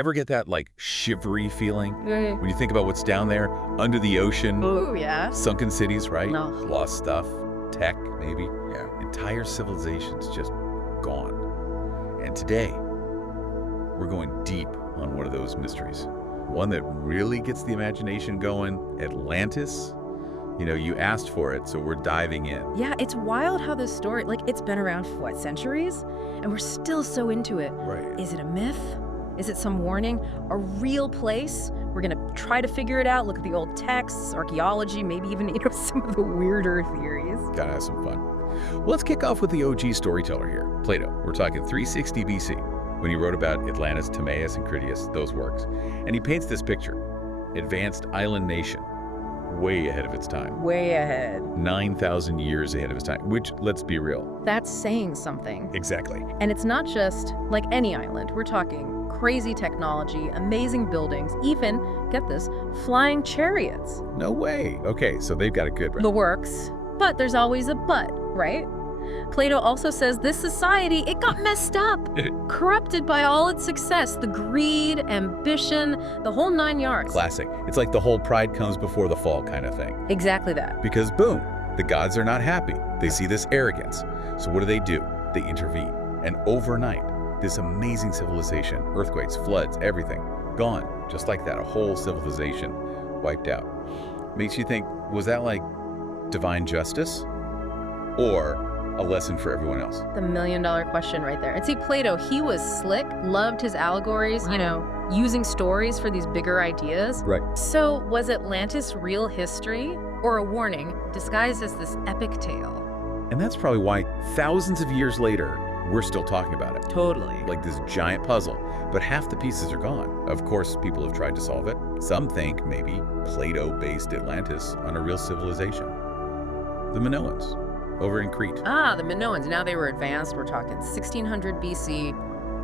Ever get that, like, shivery feeling Mm. when you think about what's down there, under the ocean? Ooh, yeah. Sunken cities, right? No. Lost stuff, tech, maybe. Yeah. Entire civilizations just gone. And today, we're going deep on one of those mysteries. One that really gets the imagination going, Atlantis. You know, you asked for it, so we're diving in. Yeah, it's wild how this story, like, it's been around for, what, centuries? And we're still so into it. Right. Is it a myth? Is it some warning? A real place? We're gonna try to figure it out, look at the old texts, archaeology, maybe even, some of the weirder theories. Gotta have some fun. Well, let's kick off with the OG storyteller here, Plato. We're talking 360 BC, when he wrote about Atlantis, Timaeus, and Critias, those works. And he paints this picture. Advanced island nation, way ahead of its time. Way ahead. 9,000 years ahead of its time, which, let's be real. That's saying something. Exactly. And it's not just like any island. We're talking crazy technology, amazing buildings, even, get this, flying chariots. No way. Okay, so they've got it good, right? The works. But there's always a but, right? Plato also says this society, it got messed up, corrupted by all its success, the greed, ambition, the whole 9 yards. Classic. It's like the whole pride comes before the fall kind of thing. Exactly that. Because boom, the gods are not happy. They see this arrogance. So what do? They intervene. And overnight, this amazing civilization, earthquakes, floods, everything, gone. Just like that, a whole civilization wiped out. Makes you think, was that like divine justice? Or a lesson for everyone else? The million-dollar question right there. And see, Plato, he was slick, loved his allegories, using stories for these bigger ideas. Right. So was Atlantis real history or a warning disguised as this epic tale? And that's probably why thousands of years later, we're still talking about it. Totally. Like this giant puzzle, but half the pieces are gone. Of course, people have tried to solve it. Some think maybe Plato based Atlantis on a real civilization. The Minoans, over in Crete. Ah, the Minoans. Now they were advanced. We're talking 1600 BC,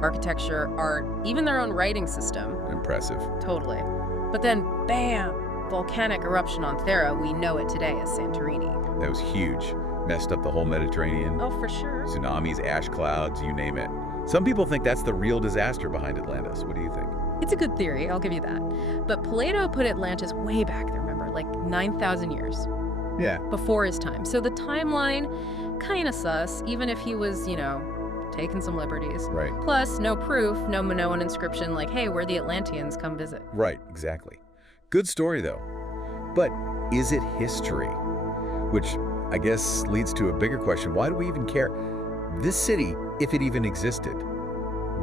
architecture, art, even their own writing system. Impressive. Totally. But then, bam, volcanic eruption on Thera. We know it today as Santorini. That was huge. Messed up the whole Mediterranean. Oh, for sure. Tsunamis, ash clouds, you name it. Some people think that's the real disaster behind Atlantis. What do you think? It's a good theory, I'll give you that. But Plato put Atlantis way back there, remember, like 9,000 years. Yeah. Before his time. So the timeline, kinda sus, even if he was, taking some liberties. Right. Plus, no proof, no Minoan inscription like, hey, we're the Atlanteans, come visit. Right, exactly. Good story, though. But is it history? Which I guess leads to a bigger question. Why do we even care? This city, if it even existed,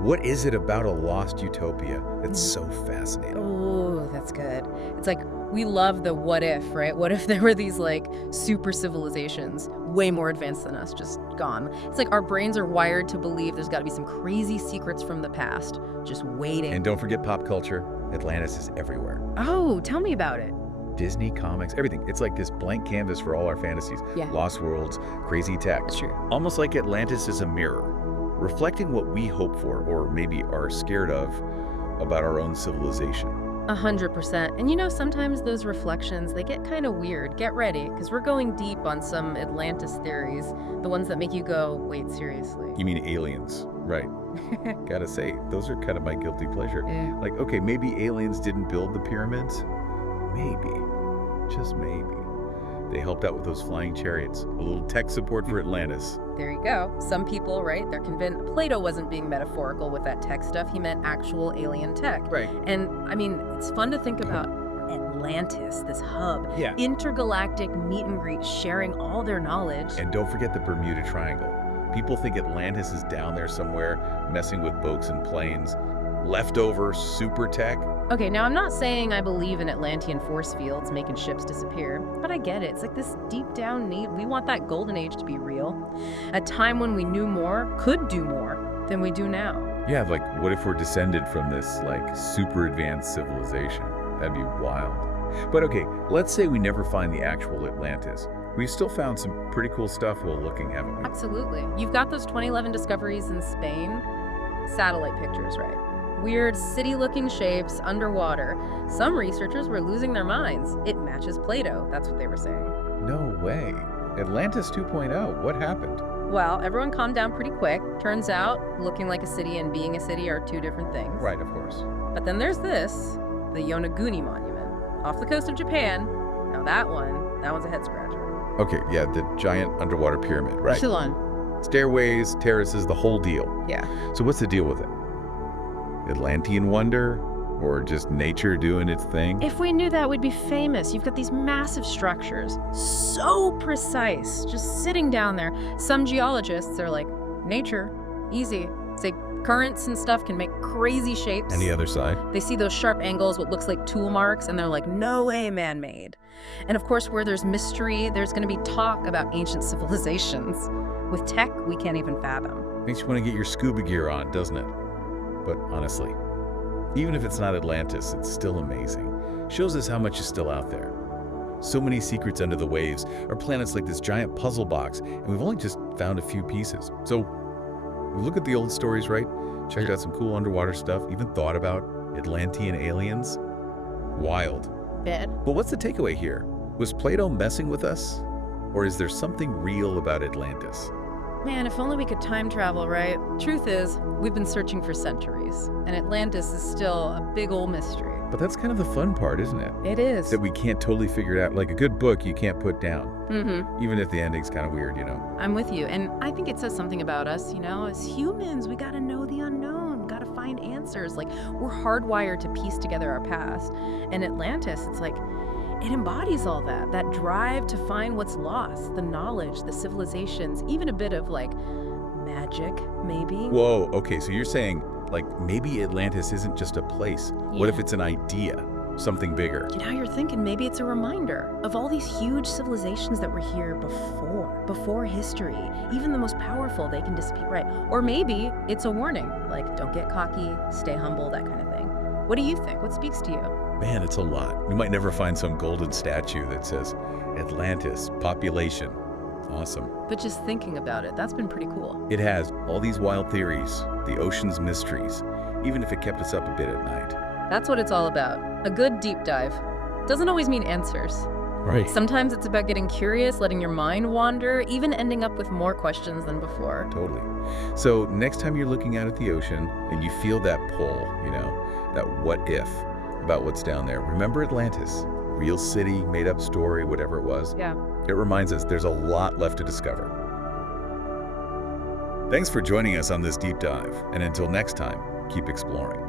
what is it about a lost utopia that's so fascinating? Oh, that's good. It's like, we love the what if, right? What if there were these like super civilizations, way more advanced than us, just gone? It's like our brains are wired to believe there's gotta be some crazy secrets from the past, just waiting. And don't forget pop culture. Atlantis is everywhere. Oh, tell me about it. Disney, comics, everything. It's like this blank canvas for all our fantasies. Yeah. Lost worlds, crazy tech. That's true. Almost like Atlantis is a mirror, reflecting what we hope for or maybe are scared of about our own civilization. 100%. And sometimes those reflections, they get kind of weird. Get ready, because we're going deep on some Atlantis theories, the ones that make you go, wait, seriously? You mean aliens, right? Gotta say, those are kind of my guilty pleasure. Yeah. Like, okay, maybe aliens didn't build the pyramids. Maybe, just maybe. They helped out with those flying chariots. A little tech support for Atlantis. There you go. Some people, right, they're convinced Plato wasn't being metaphorical with that tech stuff. He meant actual alien tech. Right. And, it's fun to think about Atlantis, this hub. Yeah. Intergalactic meet and greet, sharing all their knowledge. And don't forget the Bermuda Triangle. People think Atlantis is down there somewhere, messing with boats and planes. Leftover super tech. Okay, now I'm not saying I believe in Atlantean force fields making ships disappear, but I get it. It's like this deep down need. We want that golden age to be real. A time when we knew more, could do more than we do now. Yeah, like what if we're descended from this like super advanced civilization? That'd be wild. But okay, let's say we never find the actual Atlantis. We've still found some pretty cool stuff while looking, haven't we? Absolutely. You've got those 2011 discoveries in Spain. Satellite pictures, right? Weird city-looking shapes underwater. Some researchers were losing their minds. It matches Plato. That's what they were saying. No way. Atlantis 2.0, what happened? Well, everyone calmed down pretty quick. Turns out, looking like a city and being a city are two different things. Right, of course. But then there's this, the Yonaguni Monument, off the coast of Japan. Now that one's a head scratcher. Okay, yeah, the giant underwater pyramid, right? Echelon. Stairways, terraces, the whole deal. Yeah. So what's the deal with it? Atlantean wonder? Or just nature doing its thing? If we knew that, we'd be famous. You've got these massive structures, so precise, just sitting down there. Some geologists are like, nature, easy. Say currents and stuff can make crazy shapes. And the other side? They see those sharp angles, what looks like tool marks, and they're like, no way man-made. And of course, where there's mystery, there's gonna be talk about ancient civilizations. With tech, we can't even fathom. Makes you want to get your scuba gear on, doesn't it? But honestly, even if it's not Atlantis, it's still amazing. Shows us how much is still out there. So many secrets under the waves, or planets like this giant puzzle box, and we've only just found a few pieces. So, we look at the old stories, right? Checked out some cool underwater stuff, even thought about Atlantean aliens. Wild. Bed. But what's the takeaway here? Was Plato messing with us? Or is there something real about Atlantis? Man, if only we could time travel, right? Truth is, we've been searching for centuries, and Atlantis is still a big old mystery. But that's kind of the fun part, isn't it? It is. That we can't totally figure it out. Like a good book you can't put down. Mm-hmm. Even if the ending's kind of weird, you know? I'm with you, and I think it says something about us, as humans. We gotta know the unknown, gotta find answers. Like, we're hardwired to piece together our past. And Atlantis, it's like, it embodies all that drive to find what's lost, the knowledge, the civilizations, even a bit of, like, magic, maybe. Whoa, okay, so you're saying, like, maybe Atlantis isn't just a place. What if Yeah. it's an idea? Something bigger? Now you're thinking maybe it's a reminder of all these huge civilizations that were here before history. Even the most powerful, they can disappear, right? Or maybe it's a warning, like, don't get cocky, stay humble, that kind of thing. What do you think? What speaks to you? Man, it's a lot. We might never find some golden statue that says, Atlantis, population. Awesome. But just thinking about it, that's been pretty cool. It has all these wild theories, the ocean's mysteries, even if it kept us up a bit at night. That's what it's all about. A good deep dive. Doesn't always mean answers. Right. Sometimes it's about getting curious, letting your mind wander, even ending up with more questions than before. Totally. So next time you're looking out at the ocean and you feel that pull, that what if about what's down there, remember Atlantis. Real city, made up story, whatever it was. Yeah. It reminds us there's a lot left to discover. Thanks for joining us on this deep dive, and until next time, keep exploring.